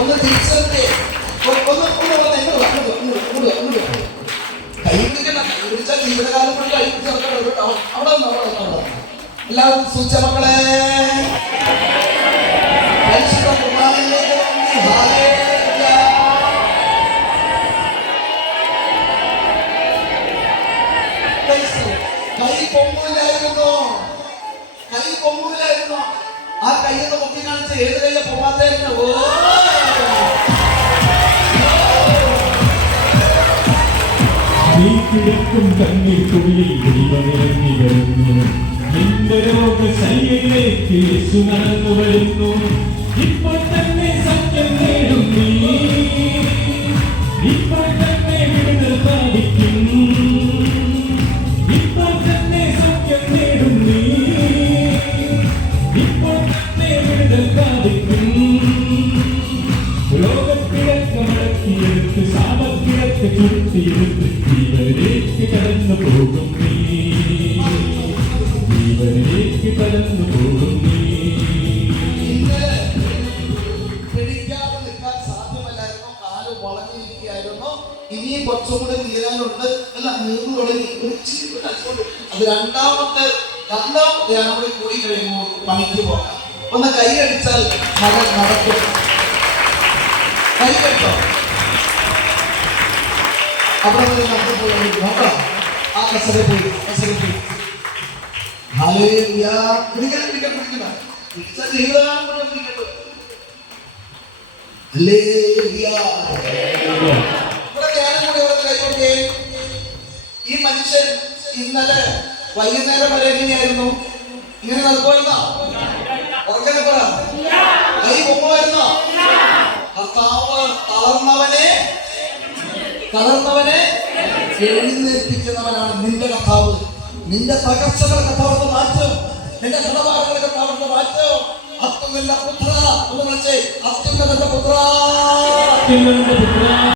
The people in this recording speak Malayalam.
ഒന്ന് തിരിച്ചെടുത്തേ, ഒന്ന് കൈ പിടിക്കണ്ട. കൈ പിടിച്ചാൽ ജീവിതകാലം കൊണ്ട് കൈ പിടിച്ച് നടക്കണം കേട്ടോ. അവിടെ എല്ലാവരും സൂചിച്ച മക്കളെ കൈ പൊങ്ങൂലായിരുന്നു. ആ കൈയൊന്ന് പൊക്കി കാണിച്ച് ഏത് കയ്യെ പൊങ്ങാത്തായിരുന്നു. നീ കിടക്കും കണ്ണീർ തുള്ളിൽ ദൈവമിറങ്ങി വരുന്നു. നിന്റെ രോഗശൈലിയിലേക്ക് യേശു നടന്നു വരുന്നു. ഇപ്പോൾ തന്നെ സത്യം നേടും നീ, ഇപ്പോൾ തന്നെ വിടുതൽ പ്രാപിക്കും. ഇപ്പോൾ തന്നെ സത്യം നേടും നീ, ഇപ്പോൾ തന്നെ വിടുതൽ പ്രാപിക്കും. രോഗത്തിടക്ക് മടക്കിയെടുത്ത് ശാപത്തിടക്ക് ചുരുട്ടിയെടുത്ത് ജീവനിലേക്ക് കടന്നു പോകും നീ, ജീവനിലേക്ക് കടന്നു പോകും നീ. പിടിക്കാതെ നിൽക്കാൻ സാധ്യമല്ലായിരുന്നു. കാല് വളഞ്ഞിരിക്കുകയായിരുന്നു. ഇനിയും കുറച്ചും കൂടെ നീരാനുണ്ട്. അല്ല, നീർന്നു തുടങ്ങി. അത് രണ്ടാമത്തെ ധ്യാനം കൂടി കഴിയുമ്പോൾ പണിക്ക് പോകാം. ഒന്ന് കൈയടിച്ചാൽ മകൻ നടക്കും. കൈകെട്ടോ അവിടെ വരെ നമുക്ക് പോയി നോക്കാം. ആ കസര പോയി പിടിക്കണ്ട. പിടിച്ച ജീവിതകാലം കൂടെ പിടിക്കട്ടെ. ഇവിടെ ധ്യാനം കൂടി അവിടെ കൈകൊണ്ടേ. ഈ മനുഷ്യൻ ഇന്നലെ വൈകുന്നേരം വരെ എങ്ങനെയായിരുന്നു? ഇങ്ങനെ നടക്കുമായിരുന്നോ? ഉറക്കെ പറ. കൈ പൊങ്ങുമായിരുന്നോ? കർത്താവ് തളർന്നവനെ എഴുന്നേൽപ്പിക്കുന്നവനാണ് നിന്റെ കർത്താവ്. നിന്റെ തകർച്ചകൾ കർത്താവ് മാറ്റും. നിന്റെ കടപാടുകൾ കർത്താവ് മാറ്റും. അത്യുന്നത പുത്ര എന്ന് വിളിച്ചേ, അത്യുന്നത പുത്ര.